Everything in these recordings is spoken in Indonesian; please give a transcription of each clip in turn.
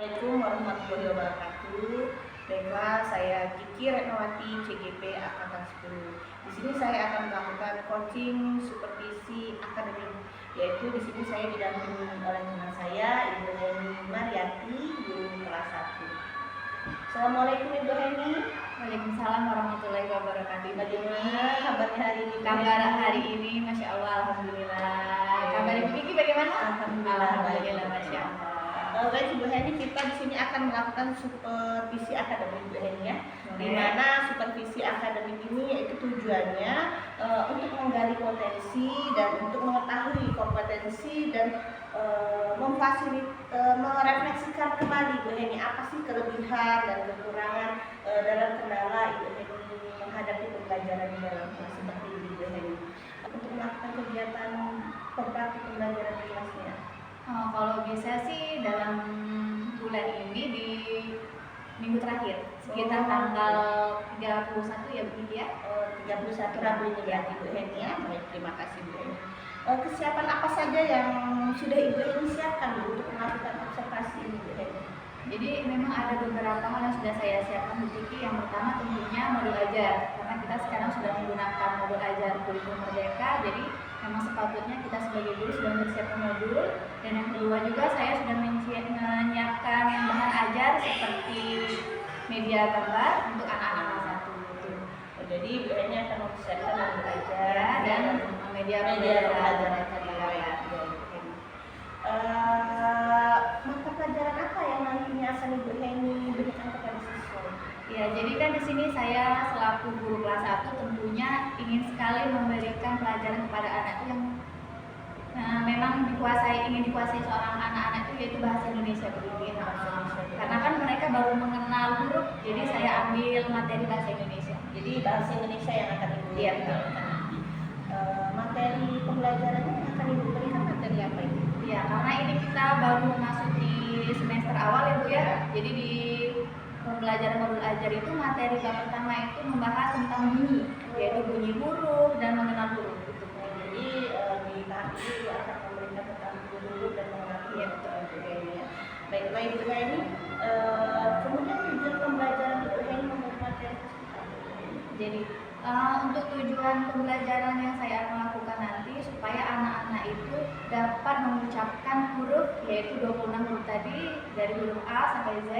Assalamualaikum warahmatullahi wabarakatuh. Baiklah, saya Kiki Retnowati, CGP Angkatan 10. Di sini saya akan melakukan coaching supervisi akademik, yaitu di sini saya didampingi oleh teman saya, Ibu Heni Mariati, guru kelas 1. Assalamualaikum Ibu Heni. Waalaikumsalam warahmatullahi wabarakatuh. Bagaimana kabarnya hari ini? Kabar hari ini, Masya Allah, Alhamdulillah. Kabar Ibu Kiki bagaimana? Alhamdulillah, Masya Allah. Baik Ibu Heni, kita di sini akan melakukan supervisi akademik Ibu Heni ya. Di mana supervisi akademik ini yaitu tujuannya untuk menggali potensi dan untuk mengetahui kompetensi dan merefleksikan kembali Ibu Heni apa sih kelebihan dan kekurangan dalam kendala Ibu Heni menghadapi pembelajaran di dalam kelas seperti ini Ibu Heni. Untuk melakukan kegiatan praktik pembelajaran di kelasnya. Kalau bisa sih dalam bulan ini di minggu terakhir sekitar tanggal 31 ya Bu ya. 31 Rabu ini ya Ibu Heni ya. Baik, terima kasih Bu Heni. Kesiapan apa saja yang sudah Ibu Heni siapkan untuk melakukan observasi ini Bu Heni? Jadi memang ada beberapa hal yang sudah saya siapkan Bu Kiki. Yang pertama tentunya modul ajar, karena kita sekarang sudah menggunakan modul ajar kurikulum merdeka. Jadi memang sepatutnya kita sebagai guru sudah mempersiapkan modul. Dan yang kedua juga saya sudah menyiapkan bahan ajar seperti media gambar untuk anak-anak kelas 1. Jadi Ibu Heni akan mempersiapkan modul ajar dan media pembelajaran tadi ya. Mata pelajaran apa yang nantinya akan Ibu Heni berikan kepada siswa? Ya, jadi kan di sini saya selaku guru kelas 1 tentunya ingin sekali memberikan pelajaran kepada anak itu yang memang ingin dikuasai seorang anak-anak itu yaitu bahasa Indonesia begitu. Karena kan mereka baru mengenal huruf, jadi saya ambil materi bahasa Indonesia. Jadi bahasa Indonesia yang akan Ibu berikan. Materi pembelajarannya yang akan Ibu berikan materi apa ini? Ya, karena ini kita baru masuk di semester awal ya Bu ya. Jadi di pembelajaran modul ajar itu materi bab pertama itu membahas tentang bunyi, yaitu bunyi huruf dan mengenal huruf. Jadi di tahap ini Ibu akan memberikan tentang huruf dan mengenal huruf. Ya, betul. Ya. Baik Ibu Heni, kemudian tujuan pembelajaran Ibu Heni membuat materi tersebut. Jadi untuk tujuan pembelajaran yang saya akan lakukan nanti supaya anak-anak itu dapat mengucapkan huruf, yaitu 26 huruf tadi dari huruf A sampai Z,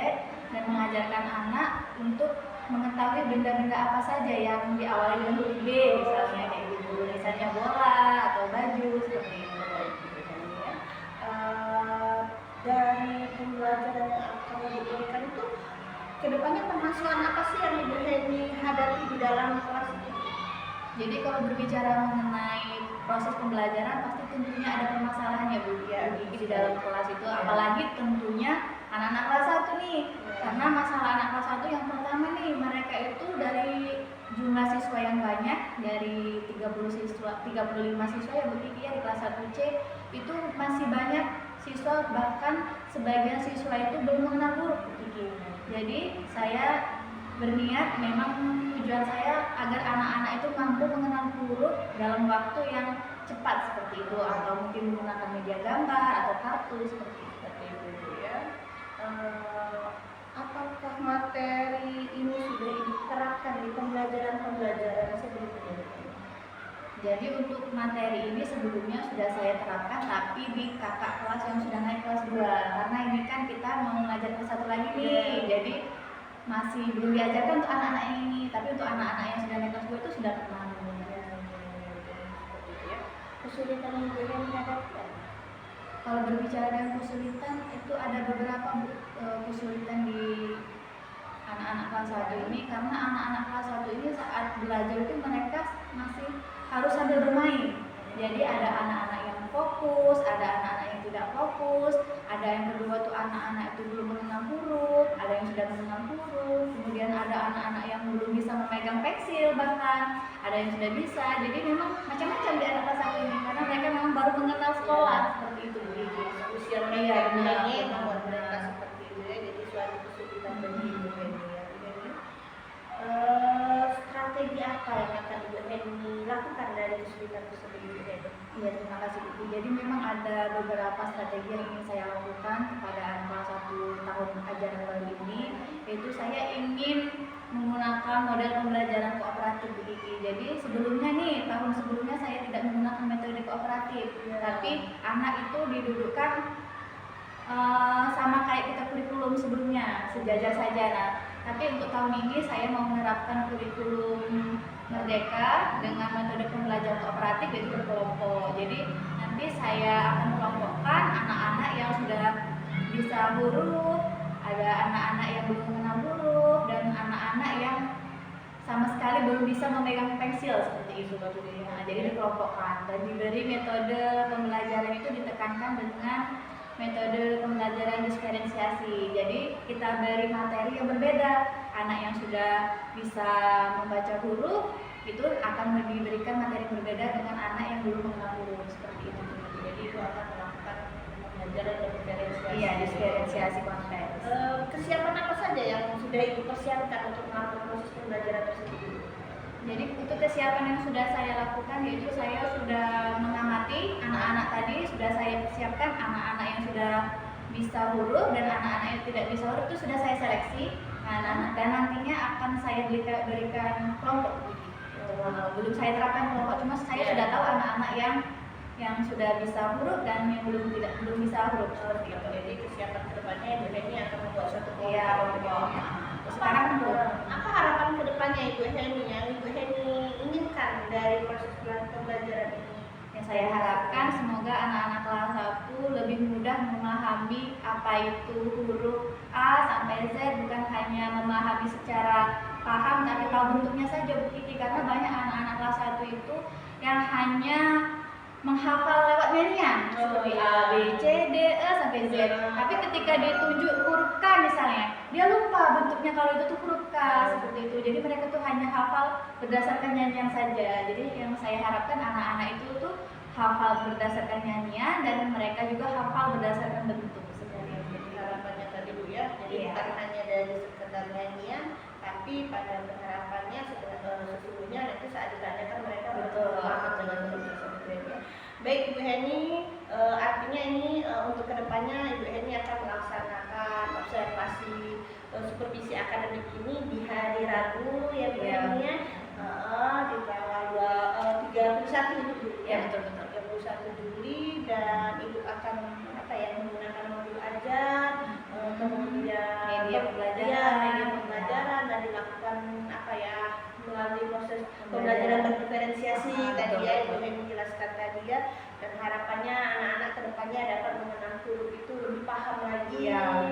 dan mengajarkan anak untuk mengetahui benda-benda apa saja yang diawali dengan huruf B, misalnya kayak gitu, misalnya bola atau baju seperti itu. Dari pembelajaran yang akan diberikan itu kedepannya permasalahan apa sih yang Ibu Heni hadapi di dalam kelas itu? Jadi kalau berbicara mengenai proses pembelajaran pasti tentunya ada permasalahan ya Bu ya di dalam kelas itu, apalagi tentunya anak-anak kelas 1 nih. Karena masalah anak kelas 1 yang pertama nih, mereka itu dari jumlah siswa yang banyak, dari 35 siswa ya Bu Kiki ya di kelas 1C, itu masih banyak siswa, bahkan sebagian siswa itu belum mengenal huruf Bu Kiki. Jadi saya berniat, memang tujuan saya agar anak-anak itu mampu mengenal huruf dalam waktu yang cepat seperti itu, atau mungkin menggunakan media gambar atau kartu seperti itu ya. Apakah materi ini sudah diterapkan di pembelajaran sebelumnya? Jadi untuk materi ini sebelumnya sudah saya terapkan, tapi di kakak kelas yang sudah naik kelas 2. Karena ini kan kita mau mengajar ke satu lagi nih, jadi masih belum diajarkan untuk anak-anak ini, tapi untuk anak-anak yang sudah naik kelas 2 itu sudah pernah. Kesulitan yang dihadapi? Kalau berbicara dengan kesulitan, itu ada beberapa kesulitan di anak-anak kelas 1 ini, karena anak-anak kelas 1 ini saat belajar itu mereka masih harus sambil bermain. Jadi ada anak-anak yang fokus, ada anak-anak yang tidak fokus, ada yang kedua tuh anak-anak itu belum mengenal huruf, ada yang sudah mengenal huruf, kemudian ada anak-anak yang belum bisa memegang pensil, bahkan ada yang sudah bisa. Jadi memang macam-macam di anak kelas 1 ini, karena mereka memang baru mengenal sekolah seperti itu. Usia mereka ini membuat mereka seperti itu ya, jadi suatu kesulitan bagi Ibu Heni ya. Strategi apa yang akan Ibu Heni lakukan dari kesulitan tersebut Ibu Heni? Iya, terima kasih Bu. Jadi memang ada beberapa strategi yang ingin saya lakukan kepada anak kelas 1 tahun ajaran baru ini, yaitu saya ingin menggunakan model pembelajaran kooperatif Bu Kiki. Jadi sebelumnya nih, tahun sebelumnya saya tidak menggunakan metode kooperatif, tapi anak itu didudukkan sama kayak kita kurikulum sebelumnya, sejajar saja. Nah, tapi untuk tahun ini saya mau menerapkan kurikulum Merdeka dengan metode pembelajaran kooperatif, yaitu berkelompok. Jadi nanti saya akan kelompokkan anak-anak yang sudah bisa huruf, ada anak-anak yang belum mengenal huruf, dan anak-anak yang sama sekali belum bisa memegang pensil seperti itu. Nah, jadi dikelompokkan dan diberi metode pembelajaran itu ditekankan dengan metode pembelajaran diferensiasi. Jadi kita beri materi yang berbeda. Anak yang sudah bisa membaca huruf itu akan diberikan materi yang berbeda dengan anak yang belum mengenal huruf, seperti itu. Jadi itu akan melakukan pembelajaran dan diferensiasi. Iya, diferensiasi konteks. Kesiapan apa saja yang sudah Ibu persiapkan untuk melakukan proses pembelajaran tersebut? Jadi untuk kesiapan yang sudah saya lakukan, yaitu saya sudah mengamati anak-anak tadi, sudah saya persiapkan anak-anak yang sudah bisa huruf dan anak-anak yang tidak bisa huruf itu sudah saya seleksi. Nah, dan nantinya akan saya berikan kelompok. Belum saya terapkan kelompok, cuma saya sudah tahu anak-anak yang sudah bisa huruf dan yang belum bisa huruf, seperti itu. Jadi kesiapan kedepannya Ibu Heni akan membuat suatu kelompok. Iya, sekarang apa harapan kedepannya Ibu Heni yang Ibu Heni inginkan dari proses pembelajaran ini? yang saya harapkan semoga anak-anak kelas 1 lebih mudah memahami apa itu huruf A sampai Z, bukan hanya memahami secara paham tapi tahu bentuknya saja Bu Kiki, karena banyak anak-anak kelas 1 itu yang hanya menghafal lewat nyanyian seperti A, B, C, D, E sampai Z. Tapi ketika ditunjuk huruf K misalnya, dia lupa bentuknya kalau itu tuh huruf K, seperti itu. Jadi mereka tuh hanya hafal berdasarkan nyanyian saja. Jadi yang saya harapkan anak-anak itu tuh hafal berdasarkan nyanyian dan mereka juga hafal berdasarkan bentuk sebenarnya. Jadi harapannya tadi Bu ya, jadi bukan hanya dari sekedar nyanyian, tapi pada penerapannya sesungguhnya nanti saat ditanyakan mereka berpengalaman dengan huruf tersebut. Baik Ibu Heni, artinya ini untuk kedepannya Ibu Heni akan melaksanakan observasi supervisi akademik ini di hari Rabu ya Bu Heni ya, di tanggal 31 Juli ya, 31 Juli, dan Ibu akan menggunakan modul ajar, kemudian media pembelajaran dan dilakukan melalui proses pembelajaran berdiferensiasi tadi ya Ibu Heni jelaskan tadi ya, dan harapannya anak-anak kedepannya dapat mengenal huruf itu lebih paham lagi ya,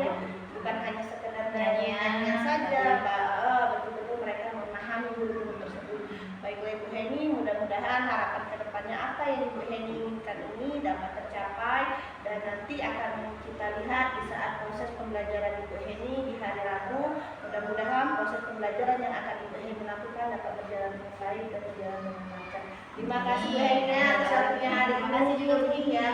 bukan hanya sekedar nyanyian saja, betul-betul mereka memahami huruf tersebut. Baiklah Ibu Heni, mudah-mudahan harapan kedepannya apa yang Ibu Heni inginkan ini dapat tercapai, dan nanti akan kita lihat di saat proses pembelajaran Ibu Heni di hari Rabu. Mudah-mudahan proses pembelajaran yang akan Ibu Heni lakukan dapat berjalan dengan baik dan berjalan dengan lancar. Terima kasih Bu Heni atas waktunya hari ini. Terima kasih juga Bu Kiki ya.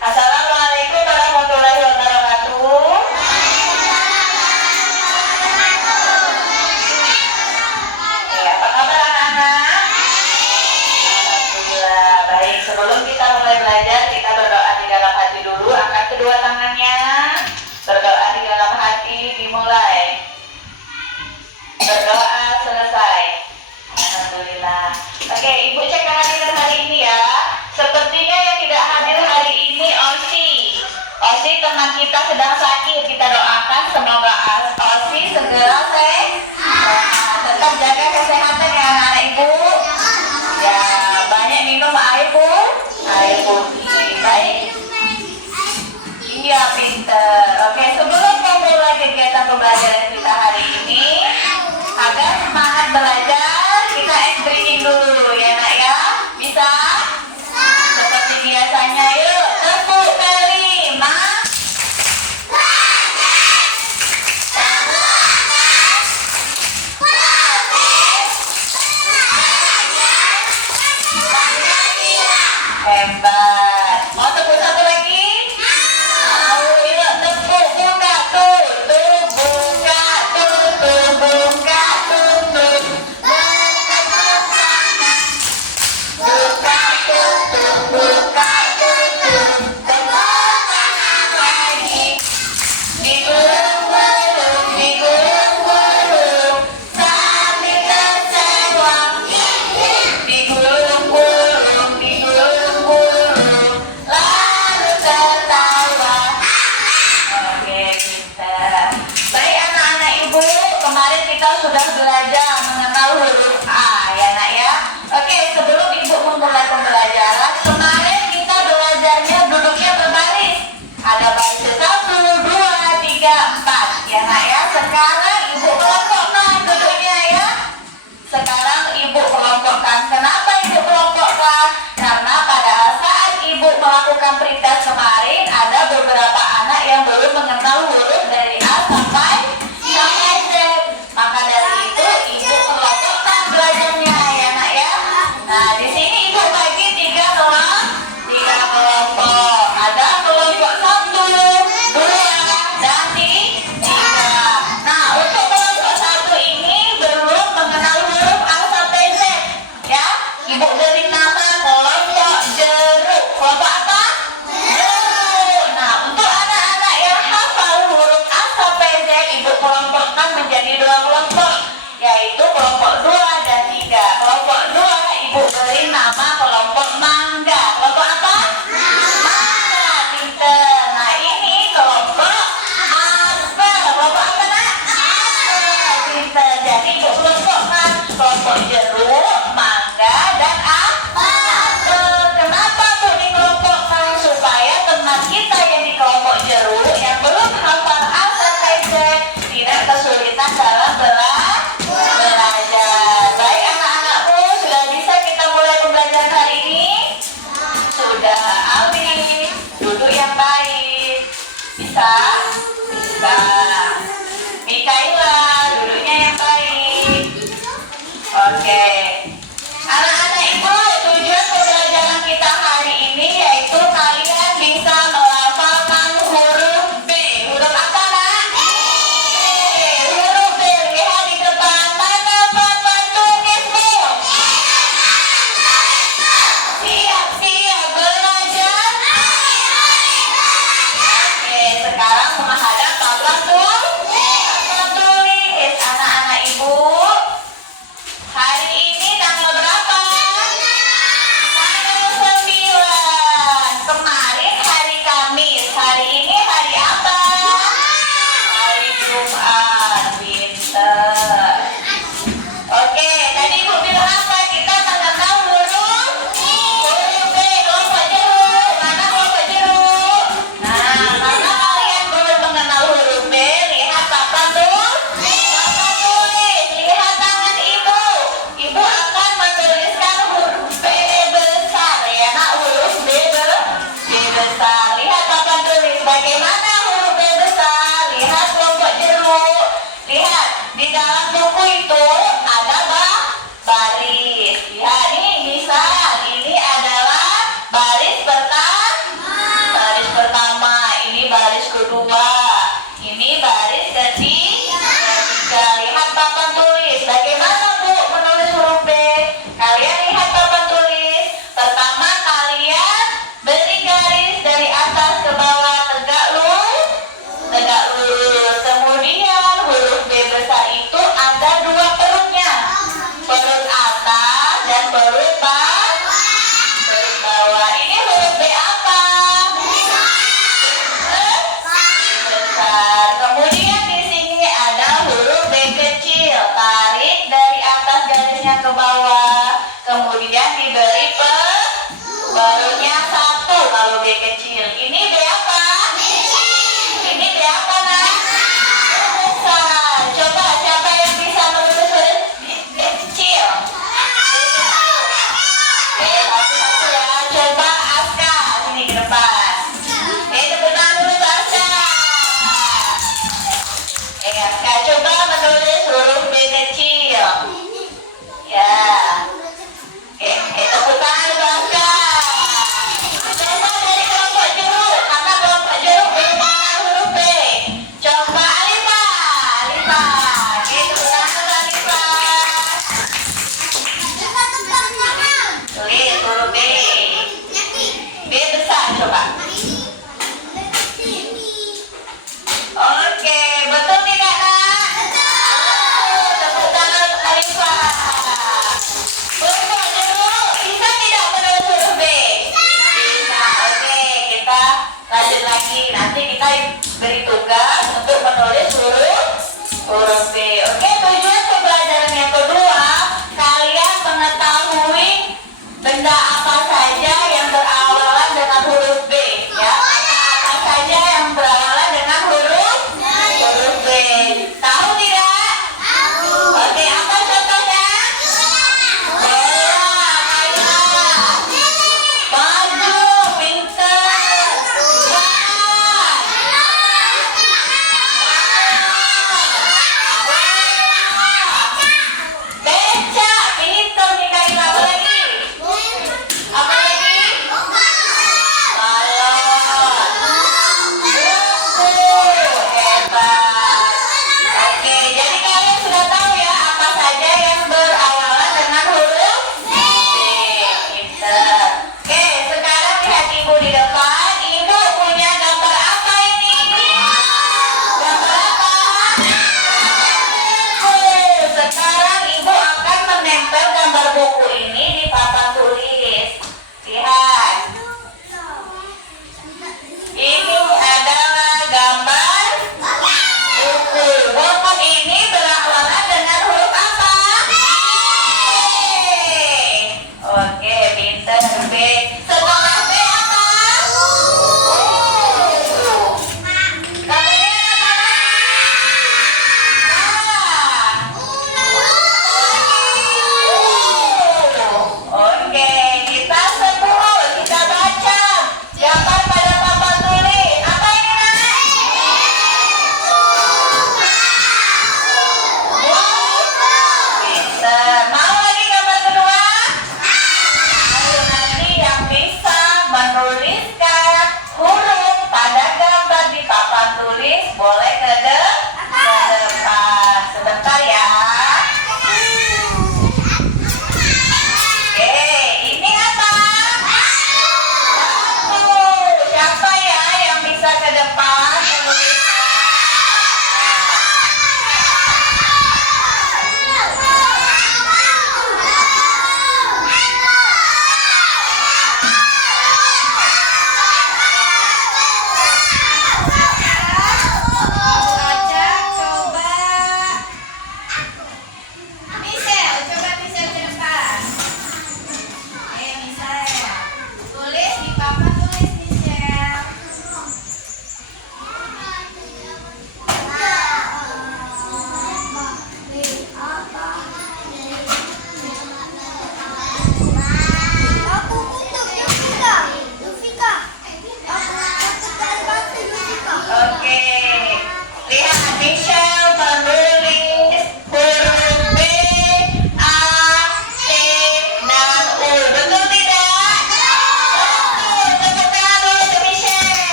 Assalamualaikum warahmatullahi wabarakatuh. Ya, apa kabar anak-anak? Alhamdulillah baik. Sebelum kita mulai belajar, kita berdoa di dalam hati dulu. Angkat kedua tangannya, berdoa di dalam hati, dimulai. Berdoa selesai. Alhamdulillah. Oke, Ibu cek kehadiran hari ini ya. Sepertinya yang tidak hadir hari ini Osi teman kita sedang sakit. Kita doakan semoga Osi segera sehat. Tetap jaga kesehatan ya anak-anak Ibu. Ya, banyak minum air putih. Baik. Iya, pinter. Oke, sebelum memulai kegiatan pembelajaran kita hari ini, agar semangat belajar, kita stretching dulu ya nak ya. Bisa? Seperti biasanya, yuk tepuk kalimat. hebat. Mau tepuk satu lagi? Yuk, tepuk buka tuh. Tuh buka tuh. Tuh buka tuh. Tuh buka tuh. Tuh buka tuh. Tepuk tangan lagi. Digulung-gulung, digulung-gulung sambil tersewang. Digulung-gulung, digulung-gulung lalu tertawa. Oke, pintar. Baik anak-anak ibu, kemarin kita sudah belajar mengenal huruf A ya nak ya. Oke, sebelum ibu memulai pembelajaran, kemarin kita belajarnya duduknya berbaris. Ada baris 1, 2, 3, 4 ya nak ya. Sekarang ibu kelompokkan duduknya ya. Sekarang ibu kelompokkan. Kenapa ibu kelompokkan? Karena pada saat ibu melakukan pretest kemarin ada beberapa anak yang belum mengenal huruf dari A sampai Z. Maka dari itu ibu kelompokkan belajarnya ya nak ya. Nah di sini ibu bagi tiga kelompok. Ada kelompok 1, 2, dan 3. Nah untuk kelompok 1 ini belum mengenal huruf A sampai Z ya. Ibu beri nama kelompok jeruk. Kelompok apa? Jeruk. Nah untuk anak-anak yang hafal huruf A sampai Z, ibu kelompokkan menjadi 2 kelompok, yaitu kelompok 2 dan 3. Kelompok 2 ibu beri nama kelompok mangga. Kelompok apa? Mangga, pinter. Nah ini kelompok apel. Kelompok apa nak? Apel, pinter. Jadi ibu kelompokkan kelompok jeruk, mangga, dan apel. Kenapa bu dikelompokkan? Supaya teman kita yang di kelompok jeruk yang belum hafal A sampai Z tidak kesulitan dalam belajar. Baik anak-anakku, sudah bisa kita mulai pembelajaran hari ini? Sudah. Aldi, duduk yang baik. Bisa? Bisa. Mikaela, duduknya yang baik. Oke. Anak-anak ibu, tujuan pembelajaran kita hari ini yaitu kalian bisa melafalkan huruf B. Huruf apa nak? Huruf B. Lihat di depan. Mana papan tulismu? Siap-siap belajar. Oke, sekarang menghadap papan tulis. Anak-anak ibu, hari ini tanggal berapa? Tanggal 9. Kemarin hari Kamis. Hari ini hari apa? Hari Jumat. Pinter. Oke, tadi ibu bilang apa? Kita mengenal huruf B. Kelompok jeruk. Mana kelompok jeruk? Nah, karena kalian belum mengenal huruf B, lihat papan tulis. Lihat tangan ibu. Ibu akan menuliskan huruf B besar ya nak. Huruf B besar. Lihat papan tulis. Bagaimana huruf B besar? Lihat kelompok jeruk. Lihat di dalam buku itu ada baris. Lihat nih, misal ini adalah baris pertama. Ini baris kedua. Ini baris ketiga. Lihat papan tulis. Bagaimana bu menulis huruf B? Kalian lihat papan tulis. Pertama kalian beri garis dari atas ke bawah tegak lurus. Kemudian huruf B besar itu ada 2 perutnya. Perut atas dan perut bawah. Ini huruf B apa? Besar. Kemudian di sini ada huruf B kecil. Tarik dari atas garisnya ke bawah. Kemudian diberi perutnya 1 kalau B kecil. Ini B apa? Ini B apa nak? Besar. Coba siapa yang bisa menulis huruf B kecil? Oke, satu-satu ya. Coba Aska, sini ke depan. Tepuk tangan dulu Aska. Aska, coba menulis huruf B kecil. Ya. huruf B. Oke, tujuan pembelajaran yang kedua, kalian mengetahui benda apa saja yang berawalan dengan huruf B. Ya, kata apa saja yang berawalan dengan huruf B. Tahu tidak? Oke, apa contohnya? Bola, kayak baju, pinter, beca, pinter nih, kayak apa lagi?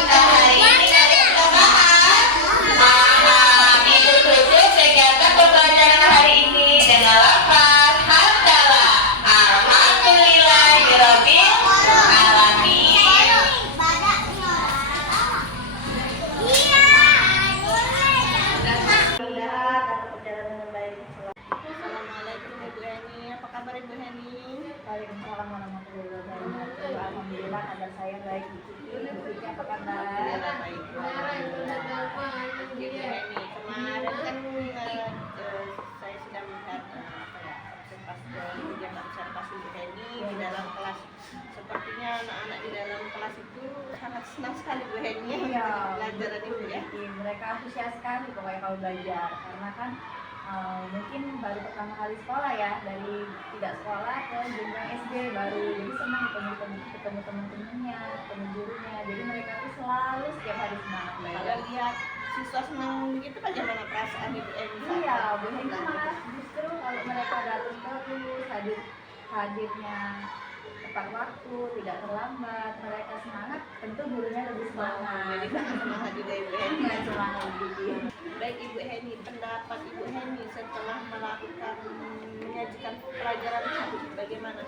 apakah hari ini kalian sudah paham? Paham. Ibu tutup kegiatan pembelajaran hari ini dengan lafaz hamdalah. Alhamdulillahirabbil alamin. Mudah-mudahan dapat berjalan dengan baik. Assalamualaikum Ibu Heni, apa kabar Ibu Heni? Waalaikumsalam warahmatullahi wabarakatuh. Alhamdulillah kabar saya baik. Ibu Kiki apa kabar? Baik. Ibu Heni, kemarin kan saya sudah melihat observasi Ibu Heni di dalam kelas. Sepertinya anak-anak di dalam kelas itu sangat senang sekali Bu Heni pelajaran Ibu ya. Mereka antusias sekali pokoknya kalau belajar karena kan mungkin baru pertama kali sekolah ya, dari tidak sekolah ke jenjang SD baru, jadi senang ketemu teman-temannya, ketemu gurunya, jadi mereka tuh selalu setiap hari semangat Kalau belajar. lihat siswa senang begitu, bagaimana perasaan Ibu Heni? Iya, Bu Heni malah justru kalau mereka datang terus hadirnya tepat waktu, tidak terlambat, mereka semangat, tentu gurunya lebih semangat. Jadi semangat juga Ibu Heni. Iya, semangat begitu. Baik Ibu Heni, pendapat Ibu Heni setelah melakukan menyajikan pelajaran tersebut bagaimana?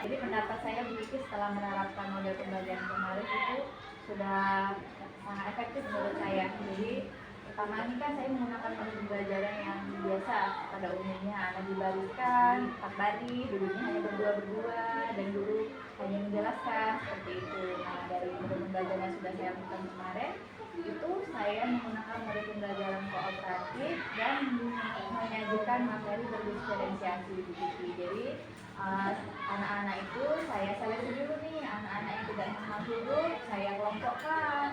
Jadi pendapat saya begitu, setelah menerapkan model pembelajaran kemarin itu sudah sangat efektif menurut saya. Jadi pertama ini kan saya menggunakan model pembelajaran yang biasa pada umumnya, anak dibariskan 4 baris, duduknya hanya berdua-berdua dan guru hanya menjelaskan seperti itu. Nah, dari model pembelajaran yang sudah saya lakukan kemarin itu saya menggunakan model pembelajaran kooperatif dan menyajikan materi berdiferensiasi begitu. Jadi anak-anak itu saya seleksi dulu nih, anak-anak yang tidak mengenal huruf saya kelompokkan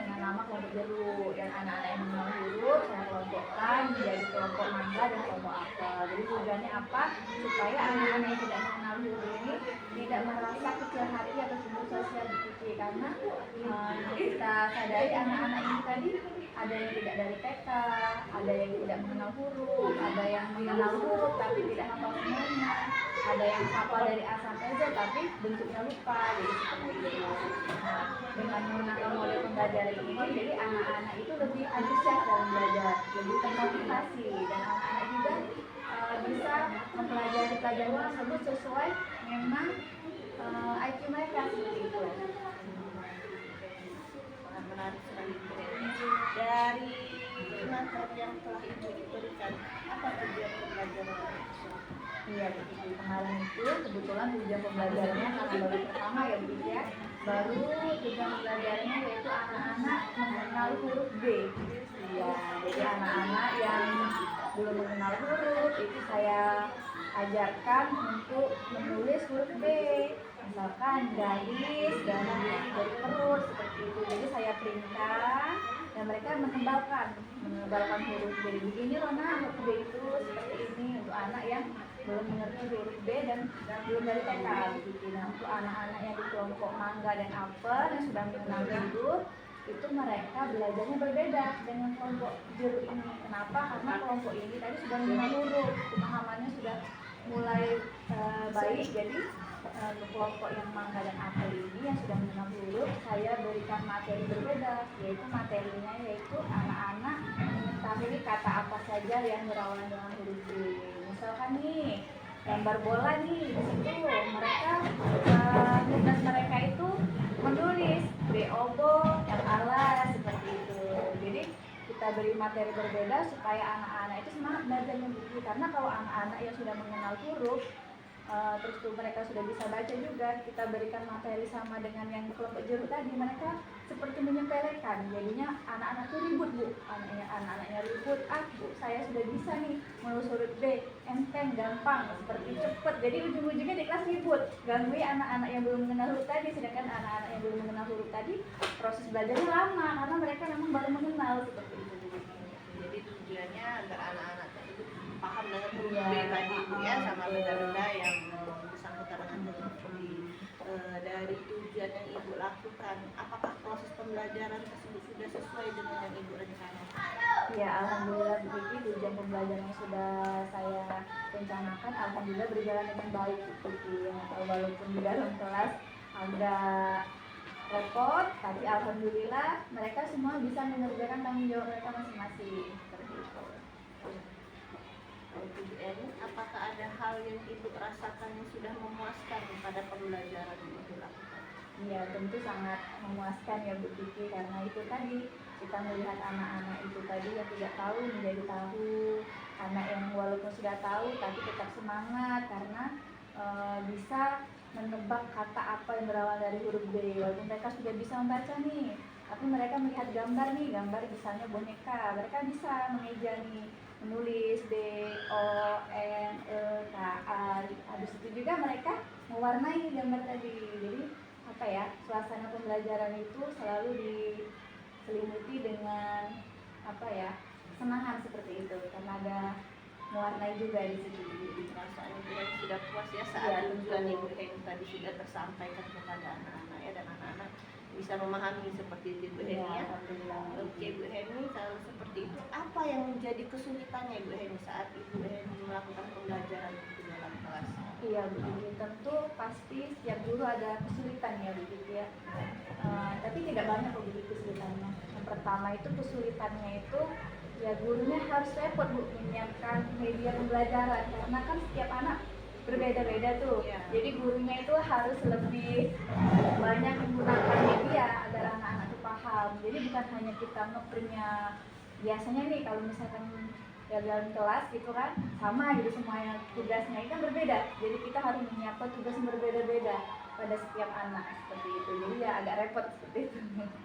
dengan nama kelompok jeruk. Dan anak-anak yang mengenal huruf saya kelompokkan menjadi kelompok mangga dan kelompok apel. Jadi tujuannya apa? Supaya anak-anak yang tidak mengenal huruf ini tidak merasa kecil hati atau cemburu sosial begitu, karena kita sadari anak-anak ini tadi ada yang tidak dari TK, ada yang tidak mengenal huruf, ada yang mengenal huruf tapi tidak hafal semuanya, ada yang hafal dari A sampai Z tapi bentuknya lupa, jadi seperti itu. Nah, dengan menggunakan model pembelajaran ini, jadi anak-anak itu lebih antusias dalam belajar, lebih termotivasi, dan anak-anak juga bisa mempelajari pelajaran tersebut sesuai memang IQ mereka seperti itu. Sangat menarik sekali Ibu Heni. Dari materi yang telah Ibu berikan, apa tujuan pembelajaran itu? Iya begitu, kemarin itu kebetulan tujuan pembelajarannya karena baru pertama ya begitu ya, baru tujuan pembelajarannya yaitu anak-anak mengenal huruf B. Iya, jadi anak-anak yang belum mengenal huruf itu saya ajarkan untuk menulis huruf B, misalkan garis dan dari perut seperti itu. Jadi saya printkan dan mereka menebalkan huruf B. Begini Rona, huruf B itu seperti ini untuk anak yang belum mengerti huruf B dan belum dari TK begitu. Nah, untuk anak-anak yang di kelompok mangga dan apel yang sudah mengenal huruf itu mereka belajarnya berbeda dengan kelompok jeruk ini. Kenapa? Karena kelompok ini tadi sudah mengenal huruf, pemahamannya sudah mulai baik. Jadi untuk kelompok yang mangga dan apel ini yang sudah mengenal huruf, saya berikan materi berbeda, yaitu materinya yaitu anak-anak mengetahui kata apa saja yang berawalan dengan huruf B. Misalkan nih gambar bola nih, di situ mereka tugas mereka itu menulis B obo, L alas seperti itu. Jadi kita beri materi berbeda supaya anak-anak itu semangat belajarnya begitu. Karena kalau anak-anak yang sudah mengenal huruf terus tuh mereka sudah bisa baca juga, kita berikan materi sama dengan yang kelompok jeruk tadi, mereka seperti menyepelekan, jadinya anak-anak tuh ribut Bu, anak-anaknya ribut, Bu saya sudah bisa nih menulis huruf B, enteng, gampang, seperti cepet, jadi ujung-ujungnya di kelas ribut, ganggu anak-anak yang belum mengenal huruf tadi, sedangkan anak-anak yang belum mengenal huruf tadi proses belajarnya lama, karena mereka memang baru mengenal seperti itu. Jadi tujuannya agar anak-anak tersebut paham dengan huruf B tadi Bu ya, sama benda-benda yang bersangkutan dengan huruf B. Dari tujuan yang Ibu lakukan, apakah proses pembelajaran tersebut sudah sesuai dengan yang Ibu rencanakan? Ya, alhamdulillah begitu, tujuan pembelajaran yang sudah saya rencanakan alhamdulillah berjalan dengan baik begitu ya. Walaupun di dalam kelas agak repot, tapi alhamdulillah mereka semua bisa mengerjakan tanggung jawab mereka masing-masing. Seperti itu. Ibu Eni, apakah ada hal yang Ibu rasakan yang sudah memuaskan pada pembelajaran yang Ibu lakukan? Iya, tentu sangat memuaskan ya Bu Kiki, karena itu tadi kita melihat anak-anak itu tadi yang tidak tahu menjadi tahu, anak yang walaupun sudah tahu tapi tetap semangat karena bisa menebak kata apa yang berawal dari huruf B, walaupun mereka sudah bisa membaca nih, tapi mereka melihat gambar nih, gambar misalnya boneka, mereka bisa mengeja nih, menulis B, O, N, E, K, A. Habis itu juga mereka mewarnai gambar tadi. Jadi apa ya, suasana pembelajaran itu selalu diselimuti dengan apa ya, kesenangan seperti itu karena ada mewarnai juga di situ. Perasaan Ibu Eni sudah puas ya Iya, saat tujuan betul. Ibu Eni tadi sudah tersampaikan kepada anak-anak ya, dan anak-anak bisa memahami seperti itu Ibu Eni ya. Alhamdulillah. Oke Bu Heni, kalau seperti itu apa yang menjadi kesulitannya Ibu Heni saat Ibu Heni melakukan pembelajaran di dalam kelas? Iya Bu Kiki, tentu pasti setiap guru ada kesulitan ya Bu Kiki ya. Tapi tidak banyak kok Bu Kiki kesulitannya. Yang pertama itu kesulitannya itu ya gurunya harus repot Bu menyiapkan media pembelajaran karena kan setiap anak berbeda-beda tuh. Iya. Jadi gurunya itu harus lebih banyak menggunakan media agar anak-anak itu paham. Jadi bukan hanya kita ngeprintnya, biasanya nih kalau misalkan ya dalam kelas gitu kan sama gitu semuanya tugasnya itu kan berbeda. Jadi kita harus menyiapkan tugas yang berbeda-beda pada setiap anak seperti itu. Jadi ya agak repot seperti itu.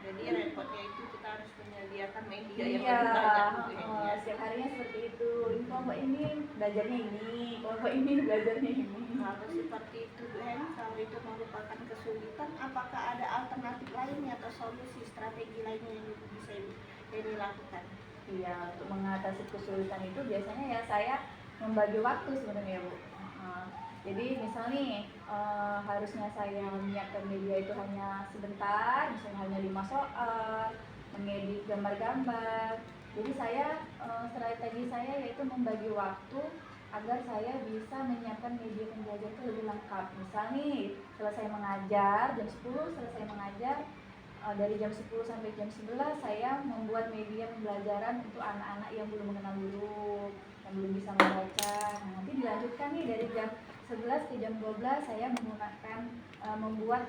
Jadi repotnya itu kita harus menyediakan media yang Iya, lebih banyak Bu Heni ya. setiap harinya seperti itu. Ini kelompok ini belajarnya ini, kelompok ini belajarnya ini. Kalau seperti itu Bu Heni, kalau itu merupakan kesulitan, apakah ada alternatif lainnya atau solusi strategi lainnya yang bisa Ibu Heni lakukan? Iya, untuk mengatasi kesulitan itu biasanya ya saya membagi waktu sebenarnya Bu. Jadi misal nih harusnya saya menyiapkan media itu hanya sebentar, misalnya hanya 5 soal, mengedit gambar-gambar. Jadi saya strategi saya yaitu membagi waktu agar saya bisa menyiapkan media pembelajaran itu lebih lengkap. Misal nih selesai mengajar jam 10, selesai mengajar dari jam 10 sampai jam 11 saya membuat media pembelajaran untuk anak-anak yang belum mengenal huruf, yang belum bisa membaca. Nah, nanti dilanjutkan nih dari jam 11 ke jam 12 saya menggunakan membuat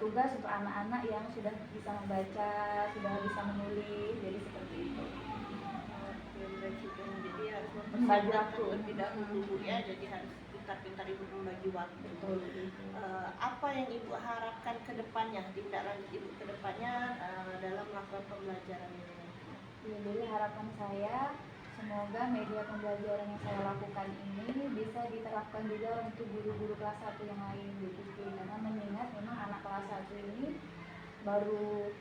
tugas untuk anak-anak yang sudah bisa membaca, sudah bisa menulis. Jadi seperti itu. Oke, berarti jadi harus Membagi mempersiapkan waktu. terlebih dahulu Bu ya. Jadi harus pintar-pintar Ibu membagi waktu. Betul. Apa yang Ibu harapkan ke depannya, tindak lanjut Ibu ke depannya dalam melakukan pembelajaran ini? Ya, jadi harapan saya semoga media pembelajaran yang saya lakukan ini bisa diterapkan juga untuk guru-guru kelas 1 yang lain gitu. Karena mengingat memang anak kelas 1 ini baru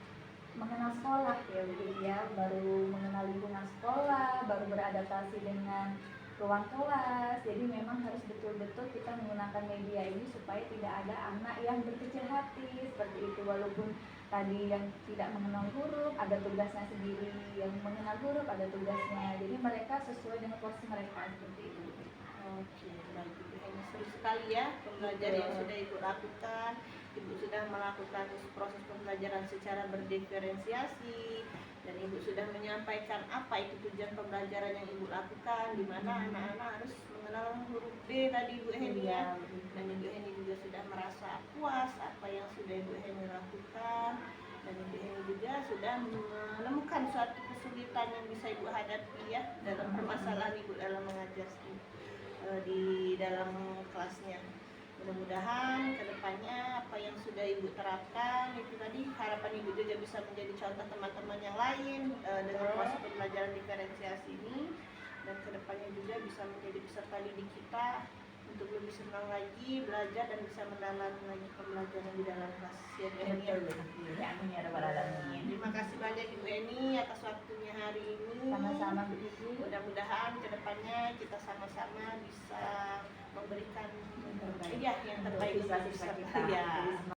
mengenal sekolah ya begitu ya, baru mengenal lingkungan sekolah, baru beradaptasi dengan ruang kelas. Jadi memang harus betul-betul kita menggunakan media ini supaya tidak ada anak yang berkecil hati seperti itu. Walaupun tadi yang tidak mengenal huruf ada tugasnya sendiri, yang mengenal huruf ada tugasnya. Jadi mereka sesuai dengan porsi mereka seperti itu. Oke, baik Ibu Heni, seru sekali ya pembelajaran yang sudah Ibu lakukan. Ibu sudah melakukan proses pembelajaran secara berdiferensiasi dan Ibu sudah menyampaikan apa itu tujuan pembelajaran yang Ibu lakukan, di mana anak-anak harus mengenal huruf B tadi Ibu Heni ya. Dan Ibu Heni juga sudah merasa puas apa yang sudah Ibu Heni lakukan, dan Ibu Heni juga sudah menemukan suatu kesulitan yang bisa Ibu hadapi ya dalam permasalahan Ibu dalam mengajar di dalam kelasnya. Mudah-mudahan kedepannya apa yang sudah Ibu terapkan itu tadi, harapan Ibu juga bisa menjadi contoh teman-teman yang lain dengan proses pembelajaran diferensiasi ini, dan kedepannya juga bisa menjadi peserta didik kita untuk lebih senang lagi belajar dan bisa mendalami lagi pembelajaran di dalam kelas ya Bu Eni ya. Ya, amin ya rabbal alamin. Terima kasih banyak Ibu Eni atas waktunya hari ini. Sama-sama Bu Kiki. Mudah-mudahan kedepannya kita sama-sama bisa memberikan Yang terbaik. yang terbaik Untuk untuk siswa-siswa peserta. kita. Ya.